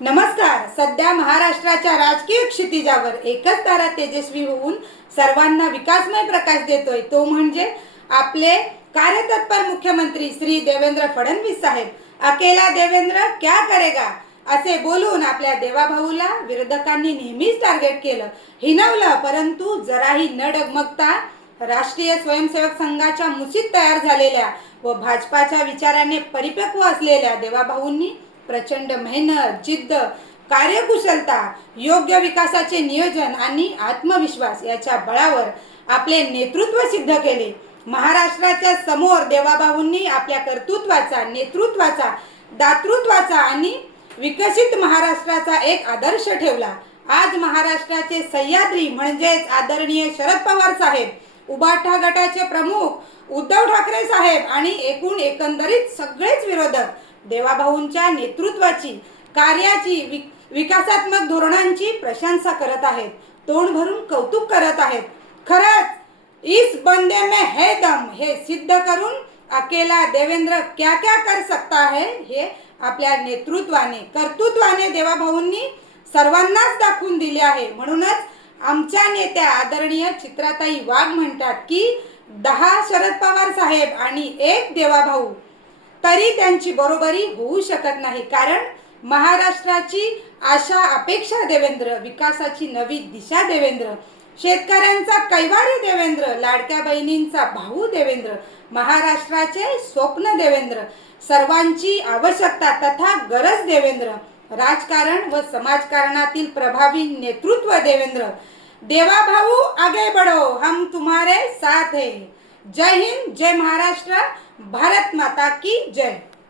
नमस्कार. सध्या महाराष्ट्राच्या राजकीय क्षितिजावर एकच तारा तेजस्वी होऊन सर्वांना विकासमय प्रकाश देतोय, तो म्हणजे आपले कार्यतत्पर मुख्यमंत्री श्री देवेंद्र फडणवीस साहेब. अकेला देवेंद्र क्या करेगा असे बोलून आपल्या देवाभाऊला विरोधकांनी नेहमीच टार्गेट केलं, हिणवलं. परंतु जराही न डगमगता राष्ट्रीय स्वयंसेवक संघाच्या मुशीत तयार झालेल्या व भाजपाच्या विचाराने परिपक्व असलेल्या देवाभाऊंनी प्रचंड मेहनत, जिद्द, कार्यकुशलता, योग्य विकासाचे नियोजन आणि आत्मविश्वास याच्या बळावर आपले नेतृत्व सिद्ध केले. महाराष्ट्राच्या समोर देवाभाऊंनी आपल्या कर्तृत्वाचा, नेतृत्वाचा, दातृत्वाचा आणि विकसित महाराष्ट्राचा एक आदर्श ठेवला. आज महाराष्ट्राचे सह्याद्री म्हणजेच आदरणीय शरद पवार साहेब, उबाठा गटाचे प्रमुख उद्धव ठाकरे साहेब आणि एकंदरीत सगळेच विरोधक देवाभाऊंच्या नेतृत्वाची, कार्याची, विकासात्मक धोरणांची प्रशंसा करत आहेत, तोंड भरून कौतुक करत आहेत. खरंच इस बंदे में है दम हे सिद्ध करून अकेला देवेंद्र क्या क्या कर सकता है हे आपल्या नेतृत्वाने, कर्तृत्वाने देवाभाऊंनी सर्वांनाच दाखवून दिले आहे. म्हणूनच आमच्या नेत्या आदरणीय चित्राताई वाघ म्हणतात की 10 शरद पवार साहेब आणि 1 देवाभाऊ तरी त्यांची बरोबरी होऊ शकत नाही. कारण महाराष्ट्राची आशा अपेक्षा देवेंद्र, विकासाची नवी दिशा देवेंद्र, शेतकऱ्यांचा कैवारी देवेंद्र, लाडक्या बहिणींचा भाऊ देवेंद्र, महाराष्ट्राचे स्वप्न देवेंद्र, सर्वांची आवश्यकता तथा गरज देवेंद्र, राजकारण व समाजकारणातील प्रभावी नेतृत्व देवेंद्र. देवाभाऊ आगे बढ़ो, हम तुम्हारे साथ हैं. जय हिंद, जय महाराष्ट्र, भारत माता की जय.